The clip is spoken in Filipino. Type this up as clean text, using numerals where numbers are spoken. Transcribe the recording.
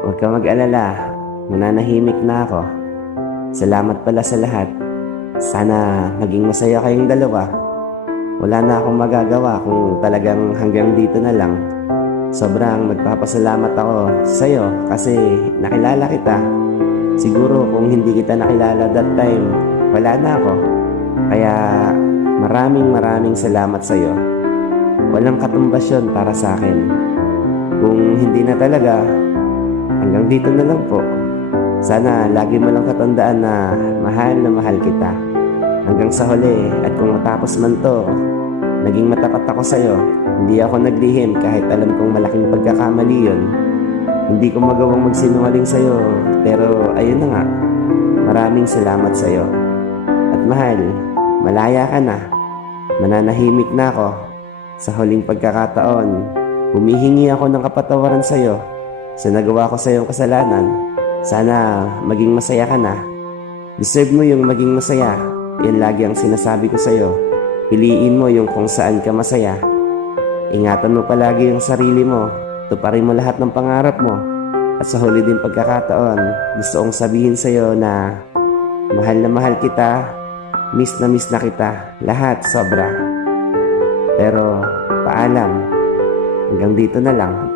Huwag ka mag-alala, mananahimik na ako. Salamat pala sa lahat. Sana maging masaya kayong dalawa. Wala na akong magagawa kung talagang hanggang dito na lang. Sobrang magpapasalamat ako sa'yo kasi nakilala kita. Siguro kung hindi kita nakilala that time, wala na ako. Kaya maraming salamat sa'yo. Walang katumbas yun para sa akin. Kung hindi na talaga, hanggang dito na lang po. Sana lagi mo lang katandaan na mahal kita. Hanggang sa huli, at kung matapos man to, naging matapat ako sa'yo. Hindi ako naglihim kahit alam kong malaking pagkakamali yun. Hindi ko magawang magsinungaling sa'yo, pero ayun na nga. Maraming salamat sa'yo. At mahal, malaya ka na. Mananahimik na ako. Sa huling pagkakataon, humihingi ako ng kapatawaran sa'yo sa nagawa ko sa'yong kasalanan. Sana maging masaya ka na. Deserve mo yung maging masaya. Yan lagi ang sinasabi ko sa'yo. Piliin mo yung kung saan ka masaya. Ingatan mo palagi yung sarili mo. Tuparin mo lahat ng pangarap mo. At sa huli din pagkakataon, gusto kong sabihin sa'yo na mahal kita. Miss na kita. Lahat sobra. Pero paalam. Hanggang dito na lang.